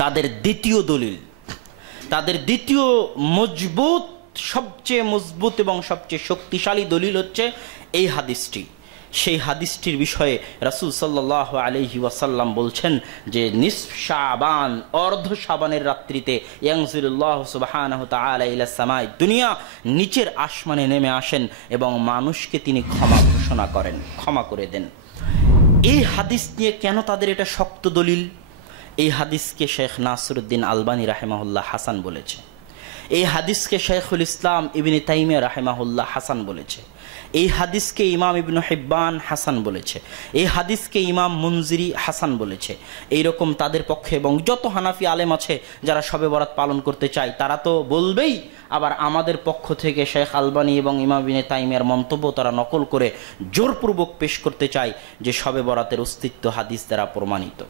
তাদের দ্বিতীয় দলিল, তাদের দ্বিতীয় মজবুত, সবচেয়ে মজবুত এবং সবচেয়ে শক্তিশালী দলিল হচ্ছে এই হাদিসটি। সেই হাদিসটির বিষয়ে রাসূল সাল্লাল্লাহু আলাইহি ওয়াসাল্লাম বলছেন যে নিসফ শাবান, অর্ধ শাবানের রাত্রিতে ইয়ানজিলুল্লাহু সুবহানাহু তাআলা ইলা সামাই দুনিয়া, নিচের আসমানে নেমে আসেন এবং মানুষকে তিনি ক্ষমা ঘোষণা করেন, ক্ষমা করে দেন। এই হাদিস নিয়ে কেন তাদের এটা শক্ত দলিল? এই হাদিসকে শেখ নাসিরউদ্দিন আলবানী রাহিমাহুল্লাহ হাসান বলেছে, এই হাদিসকে শেখুল ইসলাম ইবনে তাইমিয়া রাহিমাহুল্লাহ হাসান বলেছে, এই হাদিসকে ইমাম ইবনে হিব্বান হাসান বলেছে, এই হাদিসকে ইমাম মুনজিরি হাসান বলেছে। এইরকম তাদের পক্ষে এবং যত হানাফি আলেম আছে যারা শবে বরাত পালন করতে চায় তারা তো বলবেই, আবার আমাদের পক্ষ থেকে শেখ আলবানী এবং ইমাম ইবনে তাইমিয়ার মন্তব্য তারা নকল করে জোরপূর্বক পেশ করতে চায় যে শবে বরাতের অস্তিত্ব হাদিস দ্বারা প্রমাণিত।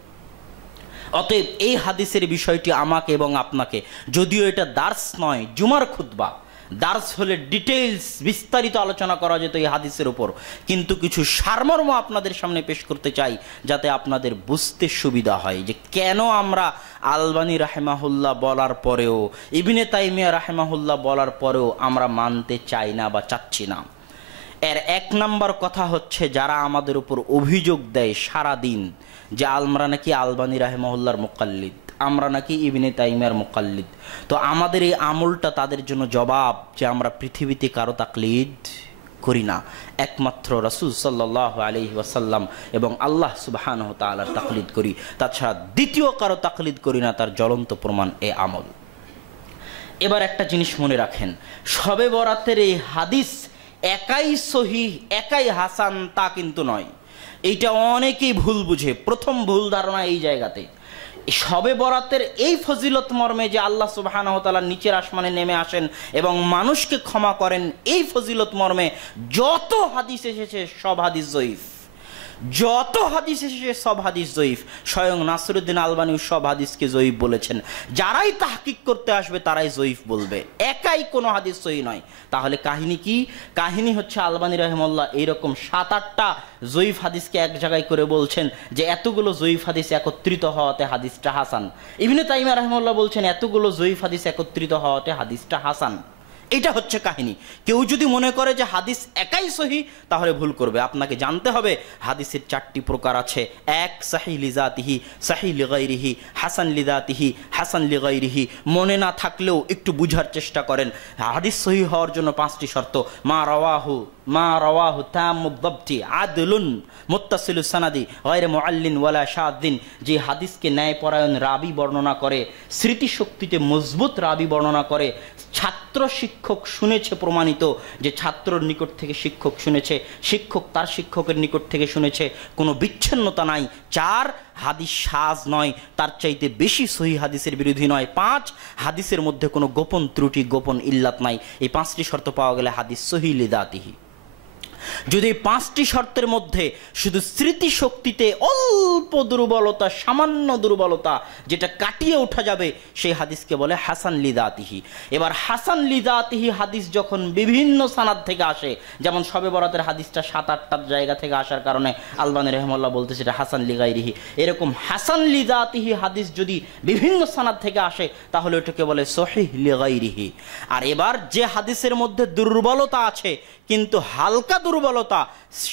অতএব এই হাদিসের বিষয়টি আমাকে এবং আপনাকে, যদিও এটা দার্স নয়, জুমার খুতবা, দার্স হলে ডিটেইলস বিস্তারিত আলোচনা করা যেত এই হাদিসের উপর, কিন্তু কিছু সারমর্ম আপনাদের সামনে পেশ করতে চাই যাতে আপনাদের বুঝতে সুবিধা হয় যে কেন আমরা আলবানী রাহিমাহুল্লাহ বলার পরেও, ইবনে তাইমিয়া রাহিমাহুল্লাহ বলার পরেও আমরা মানতে চাই না বা চাচ্ছি না। এর এক নম্বর কথা হচ্ছে, যারা আমাদের উপর অভিযোগ দেয় সারাদিন যে আমরা নাকি আলবানী রাহিমাহুল্লাহর মুকাল্লিদ, আমরা নাকি ইবনে তাইমিয়ার মুকাল্লিদ, তো আমাদের এই আমলটা তাদের জন্য জবাব যে আমরা পৃথিবীতে কারো তাকলিদ করি না, একমাত্র রাসূল সাল্লাল্লাহু আলাইহি ওয়াসাল্লাম এবং আল্লাহ সুবহানাহু ওয়া তাআলার তাকলিদ করি, তাছাড়া দ্বিতীয় কারো তাকলিদ করি না। তার জ্বলন্ত প্রমাণ এই আমল। এবার একটা জিনিস মনে রাখেন, শবে বরাতের এই হাদিস একাই সহিহ, একাই হাসান তা কিন্তু নয়। এইটা অনেকেই ভুল বুঝে। প্রথম ভুল ধারণা এই জায়গাতে, শবে বরাতের এই ফজিলত মর্মে যে আল্লাহ সুবহানাহু ওয়া তাআলা নিচের আসমানে নেমে আসেন এবং মানুষকে ক্ষমা করেন, এই ফজিলত মর্মে যত হাদিস এসেছে সব হাদিস জয়ীফ, যত হাদিস এসেছে সব হাদিস জয়ীফ। স্বয়ং নাসিরউদ্দিন আলবানী সব হাদিসকে জয়ীফ বলেছেন। যারাই তাহকিক করতে আসবে তারাই জয়ীফ বলবে, একাই কোনো হাদিস সহিহ নয়। তাহলে কাহিনী কি? কাহিনী হচ্ছে আলবানী রাহিমাহুল্লাহ এইরকম 7-8টা জয়ীফ হাদিসকে এক জায়গায় করে বলছেন যে এতগুলো জয়ীফ হাদিস একত্রিত হওয়াতে হাদিসটা হাসান। ইবনে তাইমিয়া রাহিমাহুল্লাহ বলছেন এতগুলো জয়ীফ হাদিস একত্রিত হওয়াতে হাদিসটা হাসান। এটা হচ্ছে কাহিনী। কেউ যদি মনে করে যে হাদিস একাই সহিহ তাহলে ভুল করবে। আপনাকে জানতে হবে হাদিসের 4টি প্রকার আছে। এক, সাহিহ লিজাতিহি, সাহিহ লিগাইরিহি, হাসান লিজাতিহি, হাসান লিগাইরিহি। মনে না থাকলেও একটু বুঝার চেষ্টা করেন। হাদিস সহিহ হওয়ার জন্য 5টি শর্ত। মা রাওয়াহু তাম্মুদ দাবতি আদলুন মুত্তাসিলুস সানাদি গায়রে মুআল্লিন ওয়ালা শাযিন। যে হাদিসকে ন্যায়পরায়ণ রাবি বর্ণনা করে, স্মৃতিশক্তিতে মজবুত রাবি বর্ণনা করে, ছাত্র শিক্ষক শুনেছে, প্রমাণিত যে ছাত্রর নিকট থেকে শিক্ষক শুনেছে, শিক্ষক তার শিক্ষকের নিকট থেকে শুনেছে, কোনো বিচ্ছিন্নতা নাই। 4, হাদিস শাজ নয়, তার চাইতে বেশি সহিহ হাদিসের বিরোধী নয়। 5, হাদিসের মধ্যে কোনো গোপন ত্রুটি, গোপন ইল্লাত নাই। এই 5টি শর্ত পাওয়া গেলে হাদিস সহিহ লিদাতিহি। যদি 5টি শর্তের মধ্যে শুধু স্মৃতিশক্তিতে অল্প দুর্বলতা, সামান্য দুর্বলতা যেটা কাটিয়ে ওঠা যাবে, সেই হাদিসকে বলে হাসান লিদাতিহি। এবার হাসান লিদাতিহি হাদিস যখন বিভিন্ন সানাদ থেকে আসে, যেমন শবে বরাতের হাদিসটা 7-8টা জায়গা থেকে আসার কারণে আলবানী রাহিমাহুল্লাহ বলতেছে এটা হাসান লিগাইরিহি। এরকম হাসান লিদাতিহি হাদিস যদি বিভিন্ন সানাদ থেকে আসে তাহলে ওটাকে বলে সহিহ লিগাইরিহি। আর এবার যে হাদিসের মধ্যে দুর্বলতা আছে কিন্তু হালকা দুর্বলতা,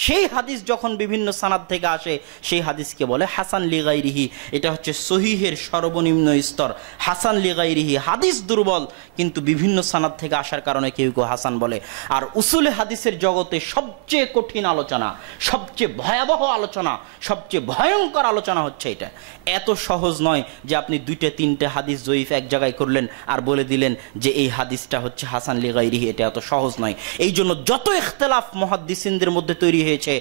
সেই হাদিস যখন বিভিন্ন সানাদ থেকে আসে সেই হাদিসকে বলে হাসান লিগাইরিহি। এটা হচ্ছে সহিহের সর্বনিম্ন স্তর। হাসান লিগাইরিহি হাদিস দুর্বল কিন্তু বিভিন্ন সানাদ থেকে আসার কারণে কেউ কেউ হাসান বলে। আর উসুলে হাদিসের জগতে সবচেয়ে কঠিন আলোচনা, সবচেয়ে ভয়াবহ আলোচনা, সবচেয়ে ভয়ঙ্কর আলোচনা হচ্ছে এটা। এত সহজ নয় যে আপনি 2-3টে হাদিস জয়ীফ এক জায়গায় করলেন আর বলে দিলেন যে এই হাদিসটা হচ্ছে হাসান লিগাইরিহি। এটা এত সহজ নয়। এই জন্য যত ইখতিলাফ মুহাদ্দিসিনদের মধ্যে তৈরি হয়েছে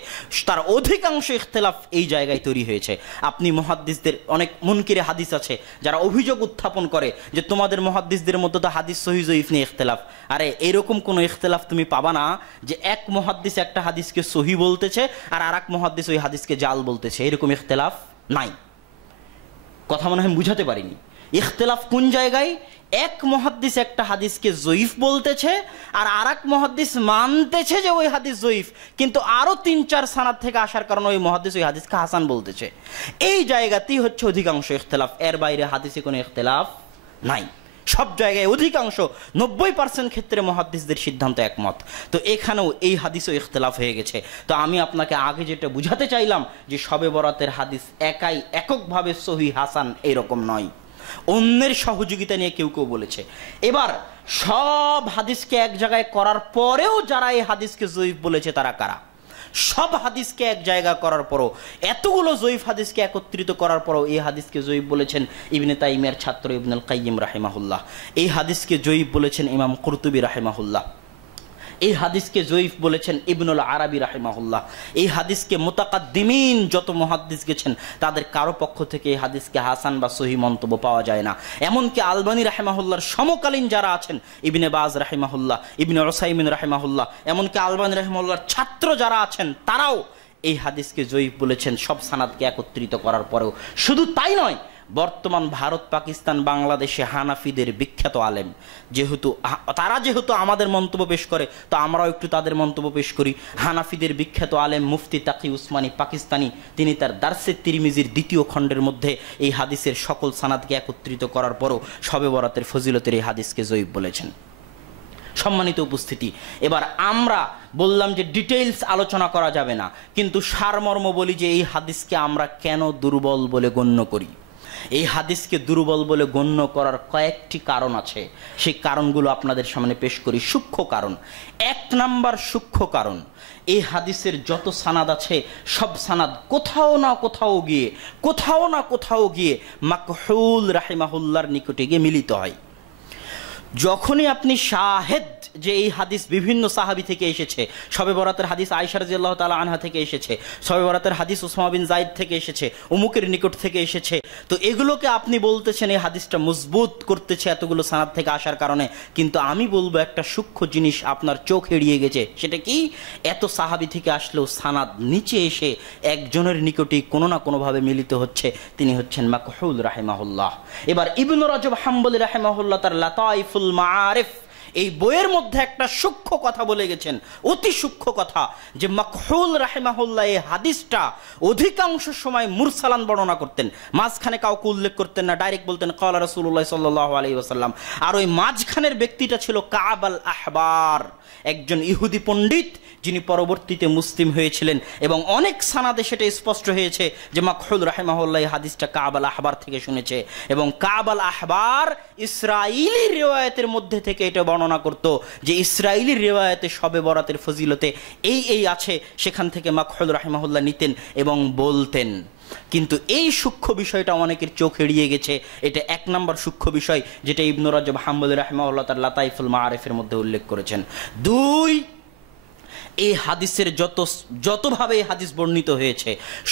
তার অধিকাংশ ইখতিলাফ এই জায়গায় তৈরি হয়েছে। আপনি মুহাদ্দিসদের অনেক মুনকিরে হাদিস আছে যারা অভিযোগ উত্থাপন করে যে তোমাদের মুহাদ্দিসদের মধ্যে তো হাদিস সহিহ জয়ীফ নিয়ে ইখতিলাফ। আরে এরকম কোনো ইখতিলাফ তুমি পাবা না যে এক মুহাদ্দিস একটা হাদিসকে সহিহ বলতেছে আর আরেক মুহাদ্দিস ওই হাদিসকে জাল বলতেছে। এরকম ইখতিলাফ নাই। কথা মনে হয় বুঝাতে পারিনি। ইখতিলাফ কোন জায়গায়? এক মুহাদ্দিস একটা হাদিসকে জয়ীফ বলতেছে, আর আরেক মুহাদ্দিস মানতেছে যে ওই হাদিস জয়ীফ, কিন্তু আরো 3-4 সানাদ থেকে আসার কারণে ওই মুহাদ্দিস ওই হাদিসকে হাসান বলতেছে। এই জায়গাতেই হচ্ছে অধিকাংশ ইখতিলাফ, এর বাইরে হাদিসে কোনো ইখতিলাফ নাই। সব জায়গায় অধিকাংশ 90% ক্ষেত্রে মুহাদ্দিসদের সিদ্ধান্ত একমত। তো এখানেও এই হাদিসও ইখতিলাফ হয়ে গেছে। তো আমি আপনাকে আগে যেটা বুঝাতে চাইলাম যে শবে বরাতের হাদিস এককভাবে সহিহ হাসান এরকম নয়, অন্যের সহযোগিতা নিয়ে কেউ কেউ বলেছে। এবার সব হাদিসকে এক জায়গায় করার পরেও যারা এই হাদিসকে জয়ীফ বলেছে তারা কারা? সব হাদিসকে এক জায়গা করার পরও, এতগুলো জয়ীফ হাদিসকে একত্রিত করার পরও এই হাদিসকে জয়ীফ বলেছেন ইবনে তাইমিয়ার ছাত্র ইবনুল কাইয়িম রাহিমাহুল্লাহ, এই হাদিসকে জয়ীফ বলেছেন ইমাম কুরতুবী রাহিমাহুল্লাহ, এই হাদিসকে জয়ীফ বলেছেন ইবনুল আরাবী রাহিমাহুল্লাহ, এই হাদিসকে মুতাকাদ্দিমিন যত মুহাদ্দিস গেছেন তাদের কারো পক্ষ থেকে এই হাদিসকে হাসান বা সহিহ মন্তব্য পাওয়া যায় না। এমনকি আলবানী রাহিমাহুল্লাহর সমকালীন যারা আছেন, ইবনে বাজ রাহিমাহুল্লাহ, ইবনে উসাইমিন রাহিমাহুল্লাহ, এমনকি আলবানী রাহিমাহুল্লাহর ছাত্র যারা আছেন তারাও এই হাদিসকে জয়ীফ বলেছেন সব সানাদকে একত্রিত করার পরেও। শুধু তাই নয়, বর্তমান ভারত, পাকিস্তান, বাংলাদেশে হানাফিদের বিখ্যাত আলেম, যেহেতু আমাদের মন্তব্য পেশ করে, তো আমরাও একটু তাদের মন্তব্য পেশ করি। হানাফিদের বিখ্যাত আলেম মুফতি তাকি উসমানী পাকিস্তানি, তিনি তার দারসে তিরমিজির 2য় খণ্ডের মধ্যে এই হাদিসের সকল সানাদকে একত্রিত করার পরও শবে বরাতের ফজিলতের এই হাদিসকে জয়ীফ বলেছেন। সম্মানিত উপস্থিতি, এবার আমরা বললাম যে ডিটেইলস আলোচনা করা যাবে না, কিন্তু সারমর্ম বলি যে এই হাদিসকে আমরা কেন দুর্বল বলে গণ্য করি। এই হাদিসকে দুর্বল বলে গণ্য করার কয়েকটি কারণ আছে, সেই কারণগুলো আপনাদের সামনে পেশ করি। সূক্ষ্ম কারণ, 1 নাম্বার সূক্ষ্ম কারণ, এই হাদিসের যত সানাদ আছে সব সানাদ কোথাও না কোথাও গিয়ে মাকহুল রাহিমাহুল্লাহর নিকটে গিয়ে মিলিত হয়। যখনই আপনি শাহেদ যে এই হাদিস বিভিন্ন সাহাবী থেকে এসেছে, শবে বরাতের হাদিস আয়েশা রাদিয়াল্লাহু তাআলা আনহা থেকে এসেছে, শবে বরাতের হাদিস উসামা বিন যায়েদ থেকে এসেছে, অমুকের নিকট থেকে এসেছে, তো এগুলোকে আপনি বলতেছেন এই হাদিসটা মজবুত করতেছে এতগুলো সানাদ থেকে আসার কারণে। কিন্তু আমি বলবো একটা সূক্ষ্ম জিনিস আপনার চোখ এড়িয়ে গেছে, সেটা কি? এত সাহাবী থেকে আসলেও সানাদ নিচে এসে একজনের নিকটেই কোনো না কোনোভাবে মিলিত হচ্ছে, তিনি হচ্ছেন মাকহুল রাহিমাহুল্লাহ। এবার ইবনু রাজব হাম্বলী রাহিমাহুল্লাহ তার লাতাইফুল মাআরিফ এই বইয়ের মধ্যে একটা সূক্ষ্ম কথা বলে গেছেন, অতি সূক্ষ্ম কথা, যে মাকহুল রাহিমাহুল্লাহ এই হাদিসটা অধিকাংশ সময় মুরসালান বর্ণনা করতেন, মাঝখানে কাউকে উল্লেখ করতেন না, ডাইরেক্ট বলতেন ক্বালা রাসূলুল্লাহ সাল্লাল্লাহু আলাইহি ওয়াসাল্লাম। আর ওই মাঝখানের ব্যক্তিটা ছিল কাব আল আহবার, একজন ইহুদি পণ্ডিত, যিনি পরবর্তীতে মুসলিম হয়েছিলেন, এবং অনেক সানাদে সেটা স্পষ্ট হয়েছে যে মাকহুল রাহিমাহুল্লাহ এই হাদিসটা কাব আল আহবার থেকে শুনেছে, এবং কাব আল আহবার ইসরাইলি রিওয়ায়াতের মধ্যে থেকে এটা বর্ণনা করত যে ইসরাইলি রিওয়ায়াতে শবে বরাতের ফজিলতে এই আছে, সেখান থেকে মাকহুল রাহিমাহুল্লাহ নিতেন এবং বলতেন। কিন্তু এই সূক্ষ্ম বিষয়টা অনেকের চোখ এড়িয়ে গেছে। এটা 1 নাম্বার সূক্ষ্ম বিষয়, যেটা ইবনু রাজব হাম্বলী রাহিমাহুল্লাহ তার লাতাইফুল মাআরিফের মধ্যে উল্লেখ করেছেন। 2, এই হাদিসের যতভাবে এই হাদিস বর্ণিত হয়েছে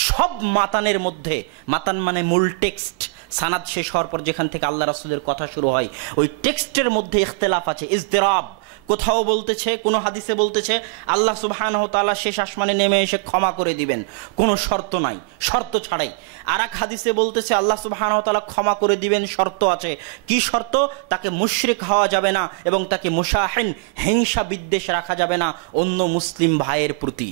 সব মাতানের মধ্যে, মাতান মানে মূল টেক্সট, সানাদ শেষ হওয়ার পর যেখান থেকে আল্লাহ রাসূলের কথা শুরু হয়, ওই টেক্সটের মধ্যে ইখতিলাফ আছে, ইজতিরাব। কোথাও বলতেছে, কোন হাদিসে বলতেছে আল্লাহ সুবহানাহু ওয়া তাআলা শেষ আসমানে নেমে এসে ক্ষমা করে দিবেন, কোনো শর্ত নাই, শর্ত ছাড়াই। আর এক হাদিসে বলতেছে আল্লাহ সুবহানাহু ওয়া তাআলা ক্ষমা করে দিবেন, শর্ত আছে। কি শর্ত? তাকে মুশরিক হওয়া যাবে না এবং তাকে মুশাহিন, হিংসা বিদ্বেষ রাখা যাবে না অন্য মুসলিম ভাইয়ের প্রতি।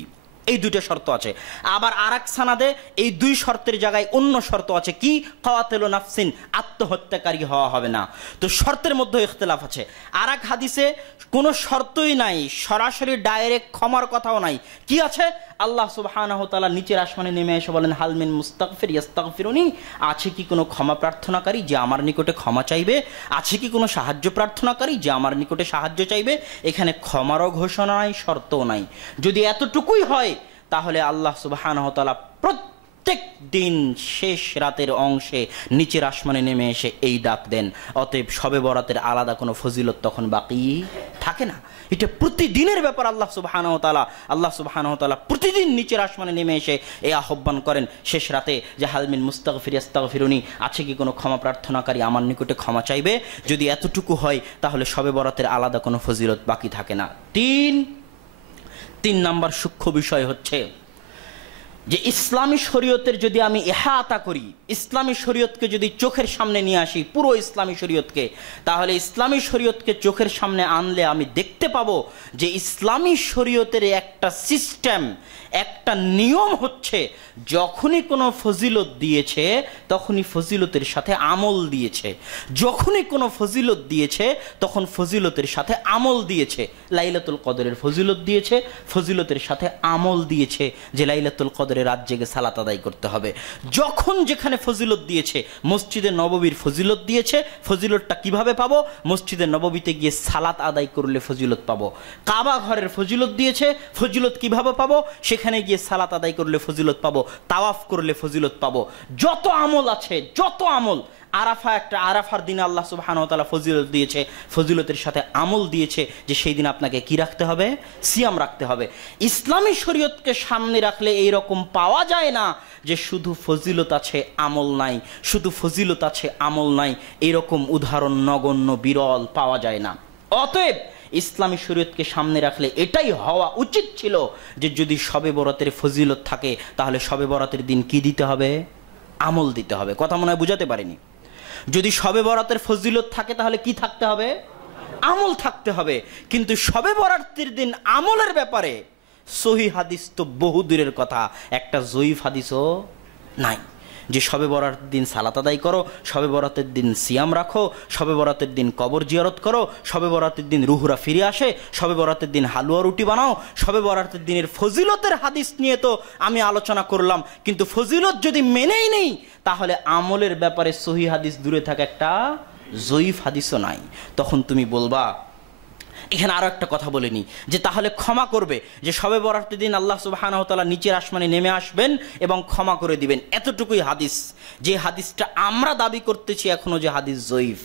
এই 2টা শর্ত আছে। আবার আরেক সানাদে এই 2 শর্তের জায়গায় অন্য শর্ত আছে, কি? কাতিলু নাফসিন, আত্মহত্যাকারী হওয়া হবে না। তো শর্তের মধ্যে ইখতিলাফ আছে। আরেক হাদিসে কোনো শর্তই নাই, সরাসরি ডাইরেক্ট ক্ষমার কথাও নাই। কি আছে? আল্লাহ সুবহানাহু ওয়া তাআলা নিচের আসমানে নেমে এসে বলেন হাল মিন মুস্তাগফির ইস্তাগফিরুনি, আছে কি কোনো ক্ষমা প্রার্থনাকারী যে আমার নিকটে ক্ষমা চাইবে? আছে কি কোনো সাহায্য প্রার্থনাকারী যে আমার নিকটে সাহায্য চাইবে? এখানে ক্ষমারও ঘোষণা নাই, শর্তও নাই। যদি এতটুকুই হয় তাহলে আল্লাহ সুবহানাহু ওয়া তাআলা প্রত্যেক দিন শেষ রাতের অংশে নিচের আসমানে নেমে এসে এই ডাক দেন। অতএব শবে বরাতের আলাদা কোনো ফজিলত তখন বাকি থাকে না। এটা প্রতিদিনের ব্যাপার। আল্লাহ সুবহানাহু ওয়া তাআলা প্রতিদিন নিচের আসমানে নেমে এসে এই আহ্বান করেন শেষ রাতে যে হাল মিন মুস্তাগফির ইস্তাগফিরুনি, আছে কি কোনো ক্ষমা প্রার্থনাকারী আমার নিকটে ক্ষমা চাইবে? যদি এতটুকু হয় তাহলে শবে বরাতের আলাদা কোনো ফজিলত বাকি থাকে না। 3 নাম্বার সূক্ষ্ম বিষয় হচ্ছে যে ইসলামী শরীয়তের যদি আমি ইহাতা করি, ইসলামী শরীয়তকে যদি চোখের সামনে নিয়ে আসি, পুরো ইসলামী শরীয়তকে, তাহলে ইসলামী শরীয়তকে চোখের সামনে আনলে আমি দেখতে পাবো যে ইসলামী শরীয়তের একটা সিস্টেম, একটা নিয়ম হচ্ছে, যখনই কোনো ফজিলত দিয়েছে তখনই ফজিলতের সাথে আমল দিয়েছে, যখনই কোনো ফজিলত দিয়েছে তখন ফজিলতের সাথে আমল দিয়েছে। লাইলাতুল কদরের ফজিলত দিয়েছে, ফজিলতের সাথে আমল দিয়েছে যে লাইলাতুল কদরে রাত জেগে সালাত আদায় করতে হবে। যখন যেখানে ফজিলত দিয়েছে, মসজিদে নববীর ফজিলত দিয়েছে, ফজিলতটা কিভাবে পাবো? মসজিদে নববীতে গিয়ে সালাত আদায় করলে ফজিলত পাবো। কাবা ঘরের ফজিলত দিয়েছে, ফজিলত কিভাবে পাবো? সেখানে গিয়ে সালাত আদায় করলে ফজিলত পাবো, তাওয়াফ করলে ফজিলত পাবো। যত আমল আছে, যত আমল, আরাফা একটা, আরাফার দিনে আল্লাহ সুবহানাহু ওয়া তাআলা ফজিলত দিয়েছে, ফজিলতের সাথে আমল দিয়েছে যে সেই দিন আপনাকে কি রাখতে হবে? সিয়াম রাখতে হবে। ইসলামী শরীয়তকে সামনে রাখলে এই রকম পাওয়া যায় না যে শুধু ফজিলত আছে আমল নাই, শুধু ফজিলত আছে আমল নাই, এরকম উদাহরণ নগণ্য, বিরল পাওয়া যায় না। অতএব ইসলামী শরীয়তকে সামনে রাখলে এটাই হওয়া উচিত ছিল যে যদি শবে বরাতের ফজিলত থাকে তাহলে শবে বরাতের দিন কি দিতে হবে? আমল দিতে হবে। কথা মনে হয় বুঝাতে পারিনি। যদি শবে বরাতের ফজিলত থাকে তাহলে কি থাকতে হবে? আমল থাকতে হবে। কিন্তু শবে বরাতের দিন আমলের ব্যাপারে সহিহ হাদিস তো বহু দূরের কথা, একটা জয়ীফ হাদিসও নাই যে শবে বরাতের দিন সালাত আদায় করো, শবে বরাতের দিন সিয়াম রাখো, শবে বরাতের দিন কবর জিয়ারত করো, শবে বরাতের দিন রুহুরা ফিরে আসে, শবে বরাতের দিন হালুয়া রুটি বানাও। শবে বরাতের দিনের ফজিলতের হাদিস নিয়ে তো আমি আলোচনা করলাম, কিন্তু ফজিলত যদি মেনেই নেই তাহলে আমলের ব্যাপারে সহিহ হাদিস দূরে থাকা একটা জয়ীফ হাদিসও নাই। তখন তুমি বলবা, এখানে আরো একটা কথা বলিনি যে তাহলে ক্ষমা করবে, যে শবে বরাতের দিন আল্লাহ সুবহানাহু ওয়া তাআলা নিচের আসমানে নেমে আসবেন এবং ক্ষমা করে দিবেন, এতটুকুই হাদিস। যে হাদিসটা আমরা দাবি করতেছি এখনো যে হাদিস জয়ীফ,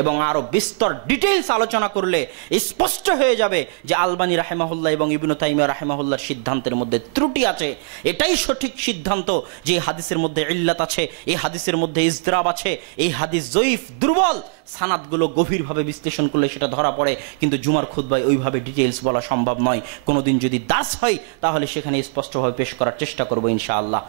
এবং আরো বিস্তর ডিটেইলস আলোচনা করলে স্পষ্ট হয়ে যাবে যে আলবানী রাহিমাহুল্লাহ এবং ইবনে তাইমিয়া রাহিমাহুল্লাহর সিদ্ধান্তের মধ্যে ত্রুটি আছে। এটাই সঠিক সিদ্ধান্ত যে হাদিসের মধ্যে ইল্লাত আছে, এই হাদিসের মধ্যে ইজতিরাব আছে, এই হাদিস জয়ীফ, দুর্বল। সানাদগুলো গভীরভাবে বিশ্লেষণ করলে সেটা ধরা পড়ে, কিন্তু জুমার খুতবায় ওইভাবে ডিটেইলস বলা সম্ভব নয়। কোনোদিন যদি দাস হয় তাহলে সেখানে স্পষ্টভাবে পেশ করার চেষ্টা করবো ইনশাআল্লাহ।